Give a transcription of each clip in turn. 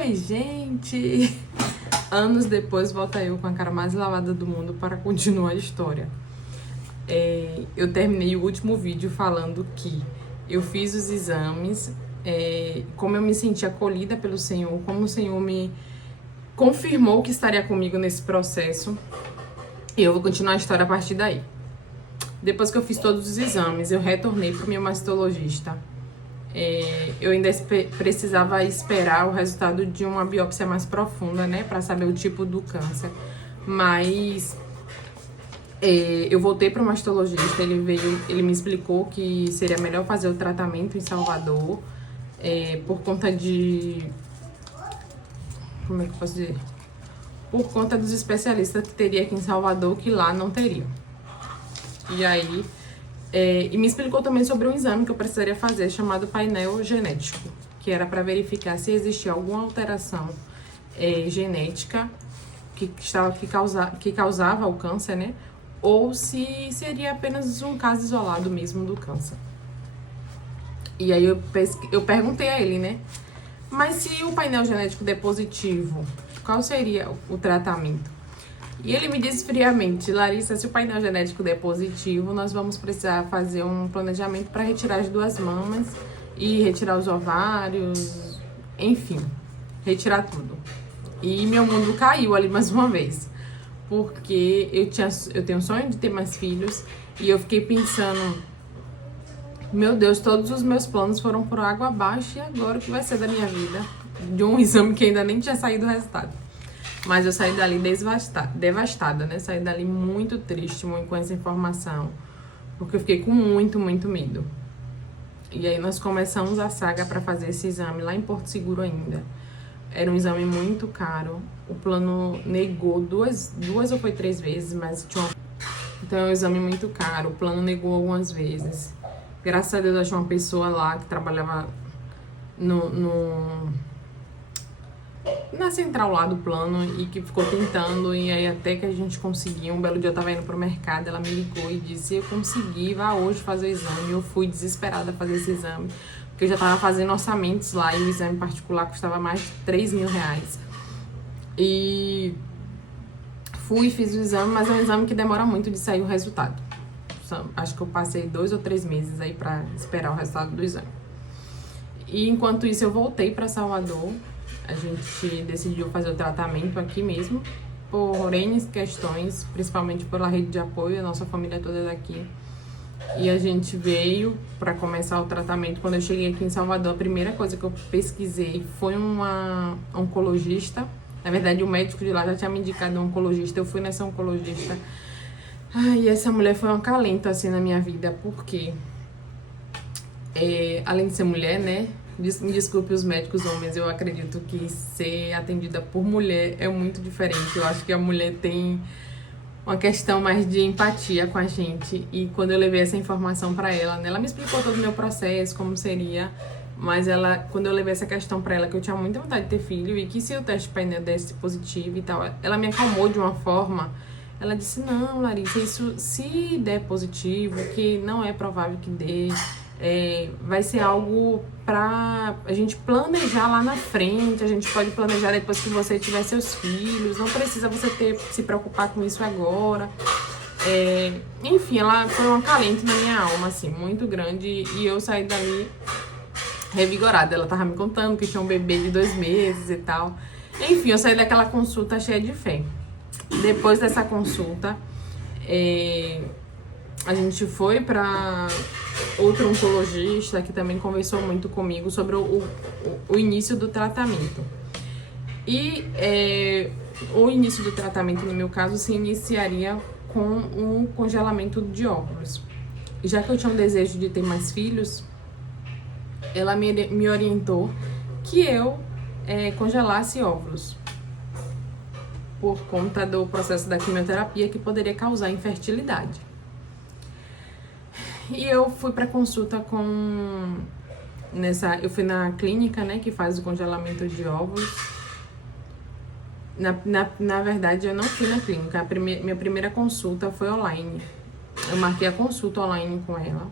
Oi, gente! Anos depois, volta eu com a cara mais lavada do mundo para continuar a história. Eu terminei o último vídeo falando que eu fiz os exames, como eu me senti acolhida pelo Senhor, como o Senhor me confirmou que estaria comigo nesse processo. E eu vou continuar a história a partir daí. Depois que eu fiz todos os exames, eu retornei para o meu mastologista. Eu ainda precisava esperar o resultado de uma biópsia mais profunda, né, para saber o tipo do câncer. Mas eu voltei para o mastologista, ele me explicou que seria melhor fazer o tratamento em Salvador, por conta de... Como é que eu posso dizer? Por conta dos especialistas que teria aqui em Salvador, que lá não teria. E aí... e me explicou também sobre um exame que eu precisaria fazer, chamado painel genético, que era para verificar se existia alguma alteração genética que causava o câncer, né? Ou se seria apenas um caso isolado mesmo do câncer. E aí eu perguntei a ele, né? Mas se o painel genético der positivo, qual seria o tratamento? E ele me disse friamente: Larissa, se o painel genético der positivo, nós vamos precisar fazer um planejamento para retirar as 2 mamas e retirar os ovários, enfim, retirar tudo. E meu mundo caiu ali mais uma vez, porque eu tenho um sonho de ter mais filhos e eu fiquei pensando, meu Deus, todos os meus planos foram por água abaixo e agora o que vai ser da minha vida? De um exame que ainda nem tinha saído o resultado. Mas eu saí dali devastada, né? Saí dali muito triste com essa informação, porque eu fiquei com muito medo. E aí nós começamos a saga para fazer esse exame lá em Porto Seguro ainda. Era um exame muito caro. O plano negou duas ou foi 3 vezes, mas tinha uma... Então é um exame muito caro. O plano negou algumas vezes. Graças a Deus eu achei uma pessoa lá que trabalhava na central lá do plano e que ficou tentando, e aí até que a gente conseguiu. Um belo dia eu tava indo pro mercado, ela me ligou e disse: eu consegui, vá hoje fazer o exame. Eu fui desesperada fazer esse exame, porque eu já tava fazendo orçamentos lá e o exame particular custava mais de 3 mil reais. E fiz o exame, mas é um exame que demora muito de sair o resultado. Acho que eu passei 2 ou 3 meses aí pra esperar o resultado do exame. E enquanto isso eu voltei pra Salvador. A gente decidiu fazer o tratamento aqui mesmo, por N questões, principalmente pela rede de apoio, a nossa família toda é daqui. E a gente veio para começar o tratamento. Quando eu cheguei aqui em Salvador, a primeira coisa que eu pesquisei foi uma oncologista. Na verdade, o médico de lá já tinha me indicado um oncologista, eu fui nessa oncologista. E essa mulher foi um acalento assim na minha vida, porque além de ser mulher, né? Me desculpe os médicos homens, eu acredito que ser atendida por mulher é muito diferente. Eu acho que a mulher tem uma questão mais de empatia com a gente. E quando eu levei essa informação pra ela, né, ela me explicou todo o meu processo, como seria. Mas quando eu levei essa questão pra ela, que eu tinha muita vontade de ter filho e que se o teste painel desse positivo e tal, ela me acalmou de uma forma. Ela disse: não, Larissa, isso se der positivo, que não é provável que dê, vai ser algo pra a gente planejar lá na frente. A gente pode planejar depois que você tiver seus filhos, não precisa você se preocupar com isso agora. Enfim, ela foi um acalento na minha alma, assim, muito grande. E eu saí dali revigorada. Ela tava me contando que tinha um bebê de 2 meses e tal. Enfim, eu saí daquela consulta cheia de fé. Depois dessa consulta, a gente foi para outro oncologista que também conversou muito comigo sobre o início do tratamento. E o início do tratamento, no meu caso, se iniciaria com um congelamento de óvulos. Já que eu tinha um desejo de ter mais filhos, ela me orientou que eu congelasse óvulos, por conta do processo da quimioterapia que poderia causar infertilidade. E eu fui para consulta eu fui na clínica, né, que faz o congelamento de óvulos. Na verdade, eu não fui na clínica. Minha primeira consulta foi online. Eu marquei a consulta online com ela.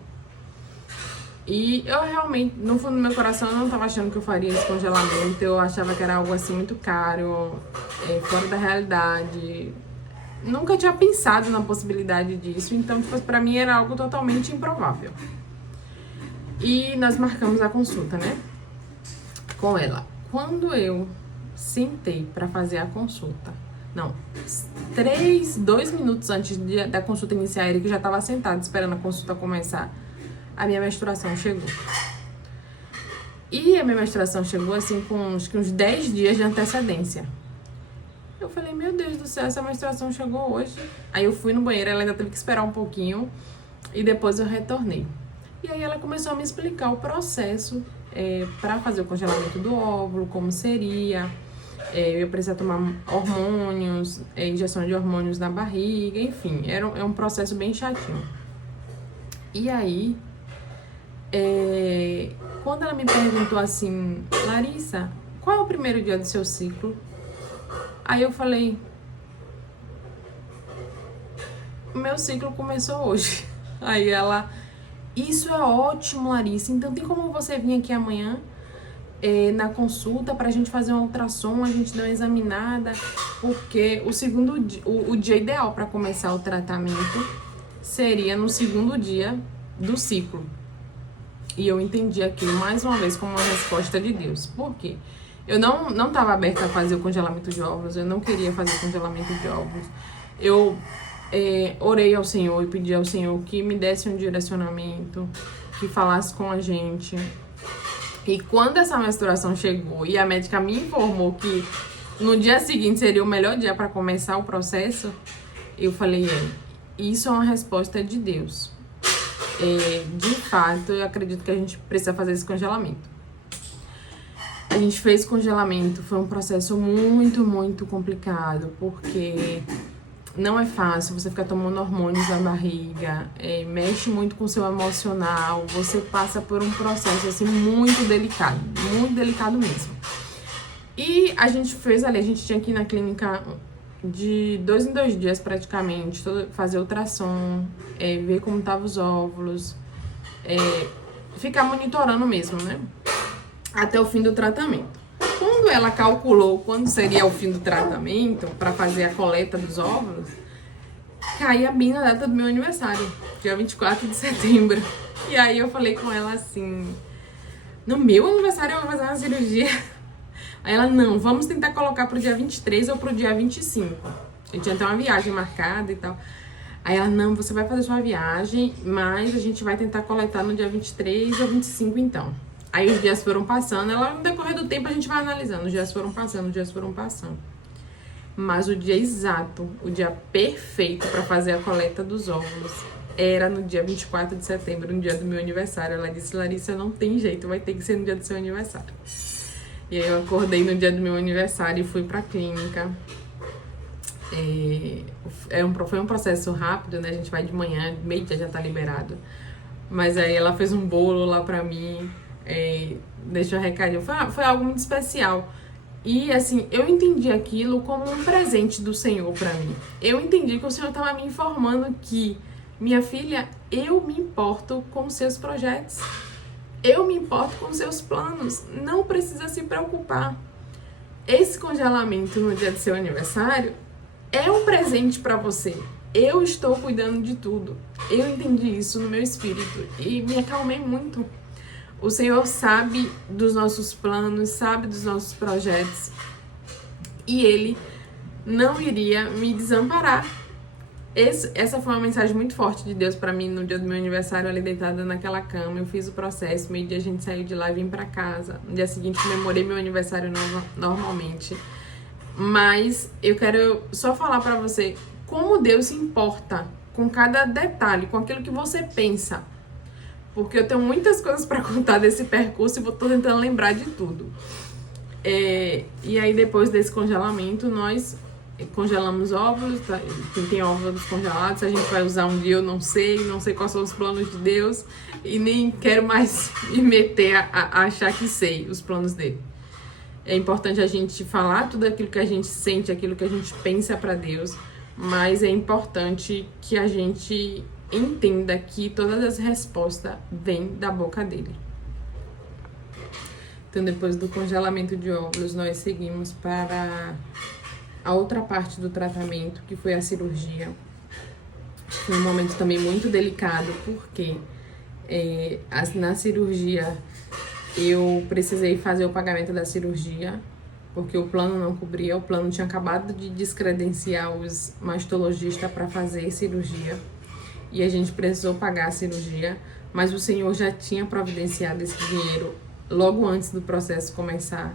E eu realmente, no fundo do meu coração, eu não tava achando que eu faria esse congelamento. Eu achava que era algo assim muito caro, fora da realidade. Nunca tinha pensado na possibilidade disso, então tipo, pra mim era algo totalmente improvável. E nós marcamos a consulta, né? Com ela. Quando eu sentei pra fazer a consulta, não, 2 minutos antes da consulta iniciar, ele que já tava sentado esperando a consulta começar, a minha menstruação chegou. E a minha menstruação chegou assim com acho que uns 10 dias de antecedência. Eu falei, meu Deus do céu, essa menstruação chegou hoje. Aí eu fui no banheiro, ela ainda teve que esperar um pouquinho e depois eu retornei. E aí ela começou a me explicar o processo para fazer o congelamento do óvulo, como seria. Eu ia precisar tomar hormônios, injeção de hormônios na barriga, enfim, é um processo bem chatinho. E aí, quando ela me perguntou assim, Larissa, qual é o primeiro dia do seu ciclo? Aí eu falei, o meu ciclo começou hoje. Aí ela, isso é ótimo, Larissa, então tem como você vir aqui amanhã na consulta pra gente fazer uma ultrassom, a gente dar uma examinada, porque o dia ideal para começar o tratamento seria no segundo dia do ciclo. E eu entendi aquilo mais uma vez como uma resposta de Deus. Por quê? Eu não estava aberta a fazer o congelamento de óvulos, eu não queria fazer o congelamento de óvulos. Eu orei ao Senhor e pedi ao Senhor que me desse um direcionamento, que falasse com a gente. E quando essa menstruação chegou e a médica me informou que no dia seguinte seria o melhor dia para começar o processo, eu falei, isso é uma resposta de Deus. De fato, eu acredito que a gente precisa fazer esse congelamento. A gente fez congelamento, foi um processo muito, muito complicado, porque não é fácil você ficar tomando hormônios na barriga, mexe muito com o seu emocional, você passa por um processo assim muito delicado mesmo. E a gente fez ali, a gente tinha que ir na clínica de 2 em 2 dias praticamente, fazer ultrassom, ver como estavam os óvulos, ficar monitorando mesmo, né? Até o fim do tratamento. Quando ela calculou quando seria o fim do tratamento para fazer a coleta dos óvulos, caía bem na data do meu aniversário, dia 24 de setembro. E aí eu falei com ela assim, no meu aniversário eu vou fazer uma cirurgia. Aí ela, não, vamos tentar colocar pro dia 23 ou pro dia 25. Eu tinha até uma viagem marcada e tal. Aí ela, não, você vai fazer sua viagem, mas a gente vai tentar coletar no dia 23 ou 25 então. Aí os dias foram passando, no decorrer do tempo a gente vai analisando, os dias foram passando. Mas o dia exato, o dia perfeito para fazer a coleta dos óvulos era no dia 24 de setembro, no dia do meu aniversário. Ela disse, Larissa, não tem jeito, vai ter que ser no dia do seu aniversário. E aí eu acordei no dia do meu aniversário e fui pra clínica. Foi um processo rápido, né? A gente vai de manhã, meio-dia já tá liberado. Mas aí ela fez um bolo lá pra mim, deixou um recadinho. Foi algo muito especial. E assim, eu entendi aquilo como um presente do Senhor pra mim. Eu entendi que o Senhor tava me informando que, minha filha, eu me importo com seus projetos. Eu me importo com seus planos. Não precisa se preocupar. Esse congelamento no dia do seu aniversário é um presente pra você. Eu estou cuidando de tudo. Eu entendi isso no meu espírito e me acalmei muito. O Senhor sabe dos nossos planos, sabe dos nossos projetos. E Ele não iria me desamparar. Essa foi uma mensagem muito forte de Deus pra mim no dia do meu aniversário, ali deitada naquela cama. Eu fiz o processo, meio-dia a gente saiu de lá e vim pra casa. No dia seguinte comemorei meu aniversário normalmente. Mas eu quero só falar pra você como Deus se importa com cada detalhe, com aquilo que você pensa. Porque eu tenho muitas coisas pra contar desse percurso e tô tentando lembrar de tudo. E aí depois desse congelamento, nós congelamos óvulos, tá? Tem óvulos congelados, se a gente vai usar um dia eu não sei quais são os planos de Deus e nem quero mais me meter a achar que sei os planos dele. É importante a gente falar tudo aquilo que a gente sente, aquilo que a gente pensa pra Deus, mas é importante que a gente entenda que todas as respostas vêm da boca dele. Então, depois do congelamento de óvulos, nós seguimos para a outra parte do tratamento, que foi a cirurgia. Foi um momento também muito delicado, porque na cirurgia eu precisei fazer o pagamento da cirurgia, porque o plano não cobria, o plano tinha acabado de descredenciar os mastologistas para fazer cirurgia, e a gente precisou pagar a cirurgia, mas o Senhor já tinha providenciado esse dinheiro logo antes do processo começar.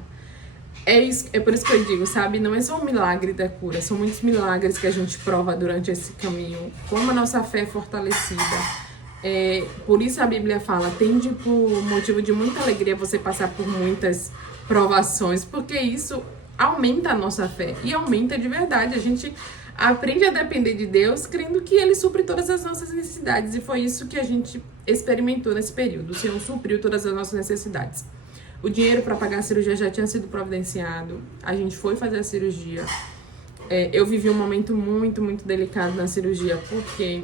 É por isso que eu digo, sabe? Não é só um milagre da cura, são muitos milagres que a gente prova durante esse caminho, como a nossa fé é fortalecida. Por isso a Bíblia fala, tende por motivo de muita alegria você passar por muitas provações, porque isso aumenta a nossa fé, e aumenta de verdade. A gente aprende a depender de Deus, crendo que Ele supre todas as nossas necessidades, e foi isso que a gente experimentou nesse período. O Senhor supriu todas as nossas necessidades. O dinheiro para pagar a cirurgia já tinha sido providenciado, a gente foi fazer a cirurgia. Eu vivi um momento muito, muito delicado na cirurgia, porque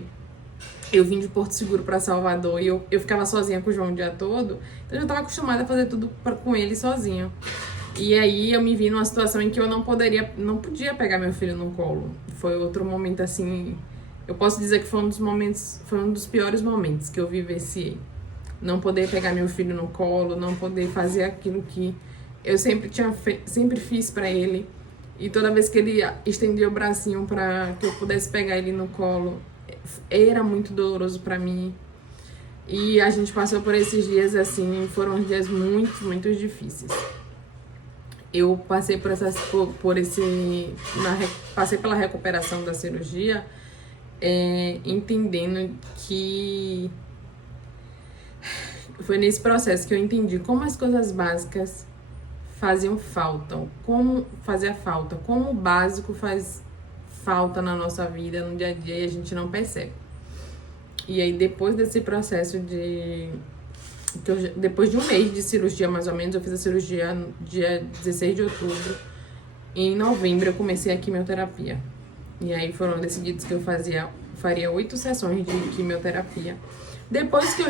eu vim de Porto Seguro para Salvador e eu ficava sozinha com o João o dia todo, então eu já estava acostumada a fazer tudo com ele sozinha. E aí eu me vi numa situação em que eu não podia pegar meu filho no colo. Foi outro momento assim, eu posso dizer que foi um dos piores momentos que eu vivenciei. Não poder pegar meu filho no colo, não poder fazer aquilo que eu sempre fiz para ele. E toda vez que ele estendia o bracinho para que eu pudesse pegar ele no colo, era muito doloroso para mim. E a gente passou por esses dias assim, foram dias muito, muito difíceis. Eu passei passei pela recuperação da cirurgia, entendendo que foi nesse processo que eu entendi como as coisas básicas faziam falta, como fazia falta, como o básico faz falta na nossa vida, no dia a dia, e a gente não percebe. E aí, depois desse processo depois de um mês de cirurgia, mais ou menos, eu fiz a cirurgia no dia 16 de outubro. E em novembro eu comecei a quimioterapia. E aí foram decididos que eu faria 8 sessões de quimioterapia. Depois que eu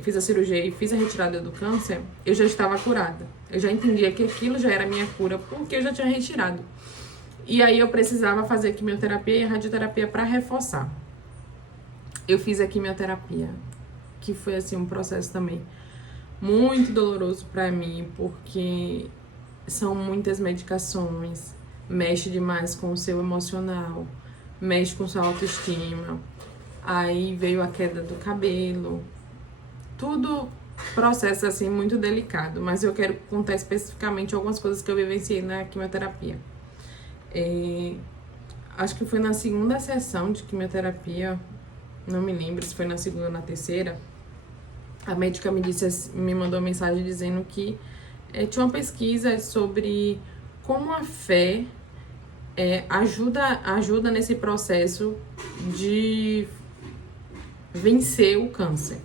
fiz a cirurgia e fiz a retirada do câncer, eu já estava curada. Eu já entendia que aquilo já era minha cura, porque eu já tinha retirado. E aí eu precisava fazer a quimioterapia e a radioterapia para reforçar. Eu fiz a quimioterapia, que foi assim um processo também muito doloroso para mim, porque são muitas medicações, mexe demais com o seu emocional, mexe com sua autoestima. Aí veio a queda do cabelo, tudo processo assim muito delicado, mas eu quero contar especificamente algumas coisas que eu vivenciei na quimioterapia. Acho que foi na segunda sessão de quimioterapia, não me lembro se foi na segunda ou na terceira, a médica me mandou uma mensagem dizendo que tinha uma pesquisa sobre como a fé ajuda nesse processo de vencer o câncer.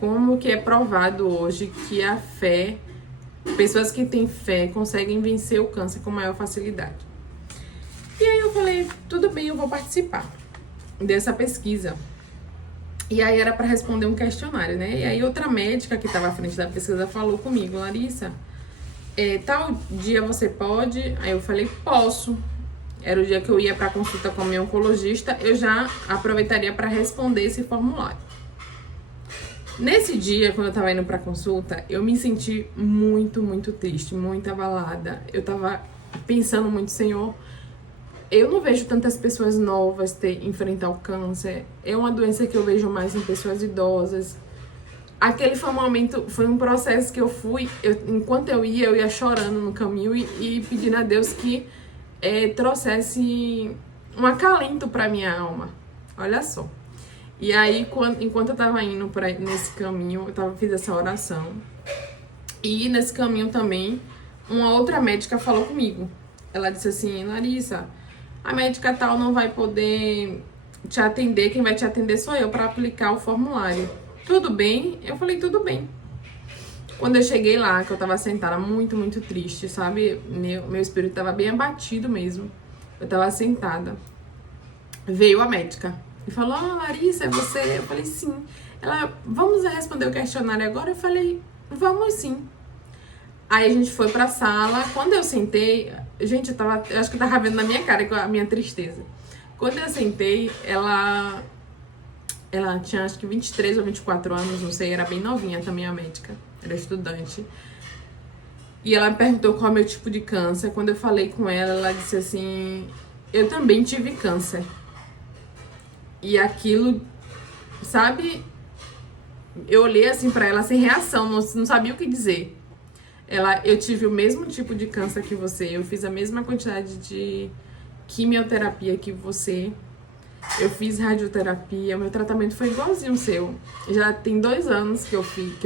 Como que é provado hoje que a fé, pessoas que têm fé conseguem vencer o câncer com maior facilidade. E aí eu falei, tudo bem, eu vou participar dessa pesquisa. E aí era para responder um questionário, né? E aí outra médica que estava à frente da pesquisa falou comigo, Larissa, tal dia você pode? Aí eu falei, posso. Era o dia que eu ia para consulta com a minha oncologista, eu já aproveitaria para responder esse formulário. Nesse dia, quando eu tava indo pra consulta, eu me senti muito, muito triste, muito abalada. Eu tava pensando muito, Senhor, eu não vejo tantas pessoas novas enfrentar o câncer. É uma doença que eu vejo mais em pessoas idosas. Aquele foi um processo que enquanto eu ia chorando no caminho e pedindo a Deus que trouxesse um acalento pra minha alma. Olha só. E aí, enquanto eu tava indo nesse caminho, fiz essa oração. E nesse caminho também, uma outra médica falou comigo. Ela disse assim, Larissa, a médica tal não vai poder te atender, quem vai te atender sou eu para aplicar o formulário. Tudo bem? Eu falei, tudo bem. Quando eu cheguei lá, que eu tava sentada muito, muito triste, sabe? Meu espírito tava bem abatido mesmo. Eu tava sentada. Veio a médica. E falou, Larissa, é você? Eu falei, sim. Ela, vamos responder o questionário agora? Eu falei, vamos sim. Aí a gente foi pra sala. Quando eu sentei, gente, eu acho que eu tava vendo na minha cara a minha tristeza. Quando eu sentei, ela tinha acho que 23 ou 24 anos, não sei, era bem novinha também a médica, era estudante. E ela me perguntou qual é o meu tipo de câncer. Quando eu falei com ela, ela disse assim, eu também tive câncer. E aquilo, sabe, eu olhei assim pra ela sem reação, não sabia o que dizer. Eu tive o mesmo tipo de câncer que você, eu fiz a mesma quantidade de quimioterapia que você, eu fiz radioterapia, meu tratamento foi igualzinho o seu. Já tem 2 anos que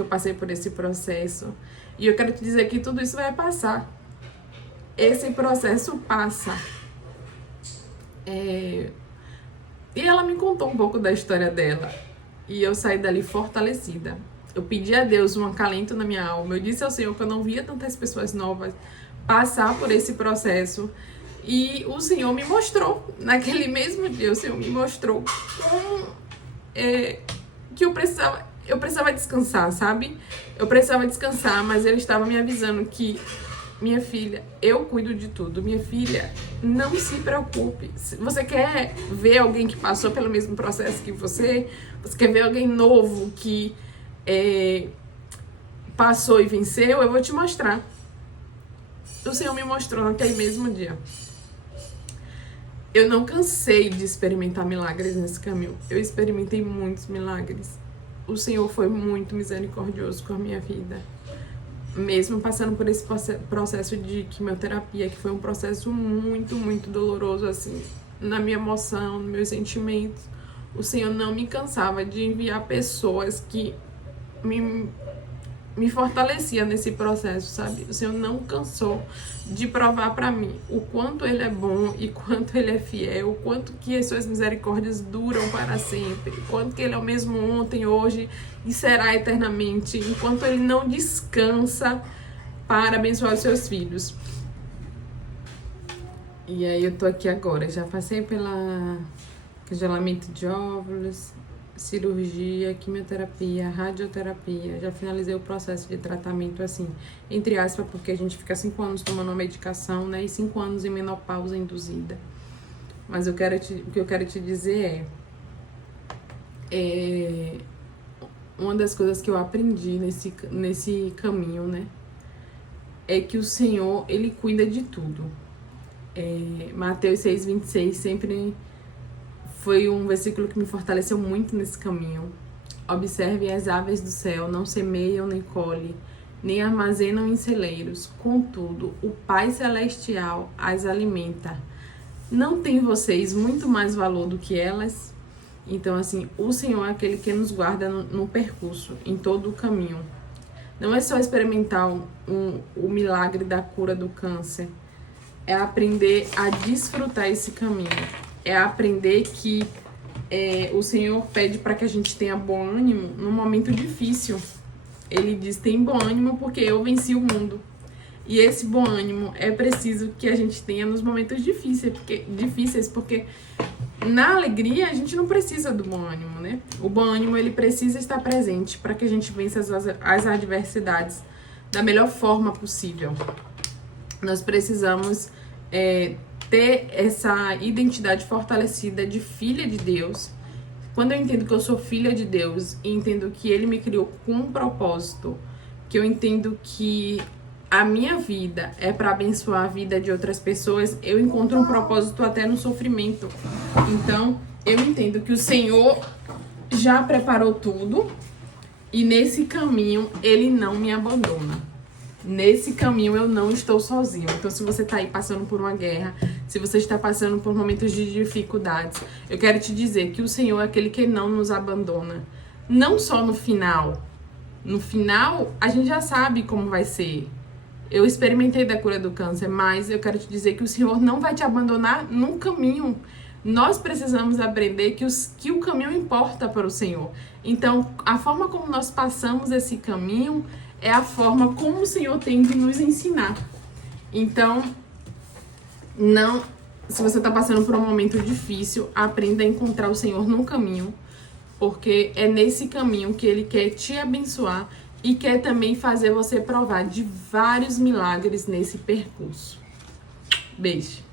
eu passei por esse processo. E eu quero te dizer que tudo isso vai passar. Esse processo passa. E ela me contou um pouco da história dela. E eu saí dali fortalecida. Eu pedi a Deus um acalento na minha alma. Eu disse ao Senhor que eu não via tantas pessoas novas passar por esse processo. E o Senhor me mostrou, naquele mesmo dia, o Senhor me mostrou como, que eu precisava descansar, sabe? Eu precisava descansar, mas Ele estava me avisando que, minha filha, eu cuido de tudo. Minha filha, não se preocupe. Se você quer ver alguém que passou pelo mesmo processo que você quer ver alguém novo que passou e venceu, eu vou te mostrar. O Senhor me mostrou naquele mesmo dia. Eu não cansei de experimentar milagres nesse caminho. Eu experimentei muitos milagres. O Senhor foi muito misericordioso com a minha vida. Mesmo passando por esse processo de quimioterapia, que foi um processo muito, muito doloroso, assim, na minha emoção, nos meus sentimentos. O Senhor não me cansava de enviar pessoas que me fortalecia nesse processo, sabe? O Senhor não cansou de provar pra mim o quanto Ele é bom e quanto Ele é fiel, o quanto que as suas misericórdias duram para sempre, o quanto que Ele é o mesmo ontem, hoje e será eternamente, enquanto Ele não descansa para abençoar os seus filhos. E aí eu tô aqui agora, já passei pela congelamento de óvulos, cirurgia, quimioterapia, radioterapia, já finalizei o processo de tratamento assim, entre aspas, porque a gente fica 5 anos tomando uma medicação, né, e 5 anos em menopausa induzida. Mas o que eu quero te dizer uma das coisas que eu aprendi nesse caminho, né, é que o Senhor, Ele cuida de tudo. Mateus 6,26 sempre foi um versículo que me fortaleceu muito nesse caminho. Observe as aves do céu, não semeiam nem colhem, nem armazenam em celeiros. Contudo, o Pai Celestial as alimenta. Não tem vocês muito mais valor do que elas? Então, assim, o Senhor é aquele que nos guarda no percurso, em todo o caminho. Não é só experimentar o milagre da cura do câncer. É aprender a desfrutar esse caminho. É aprender que o Senhor pede para que a gente tenha bom ânimo num momento difícil. Ele diz, tem bom ânimo porque eu venci o mundo. E esse bom ânimo é preciso que a gente tenha nos momentos difíceis, porque na alegria a gente não precisa do bom ânimo, né? O bom ânimo, ele precisa estar presente para que a gente vença as adversidades da melhor forma possível. Nós precisamos ter essa identidade fortalecida de filha de Deus. Quando eu entendo que eu sou filha de Deus e entendo que Ele me criou com um propósito, que eu entendo que a minha vida é para abençoar a vida de outras pessoas, eu encontro um propósito até no sofrimento. Então, eu entendo que o Senhor já preparou tudo e nesse caminho Ele não me abandona. Nesse caminho eu não estou sozinho. Então, se você está aí passando por uma guerra, se você está passando por momentos de dificuldades, eu quero te dizer que o Senhor é aquele que não nos abandona. Não só no final. No final, a gente já sabe como vai ser. Eu experimentei da cura do câncer, mas eu quero te dizer que o Senhor não vai te abandonar no caminho. Nós precisamos aprender que o caminho importa para o Senhor. Então, a forma como nós passamos esse caminho é a forma como o Senhor tem de nos ensinar. Então, não Se você tá passando por um momento difícil, aprenda a encontrar o Senhor no caminho, porque é nesse caminho que Ele quer te abençoar e quer também fazer você provar de vários milagres nesse percurso. Beijo!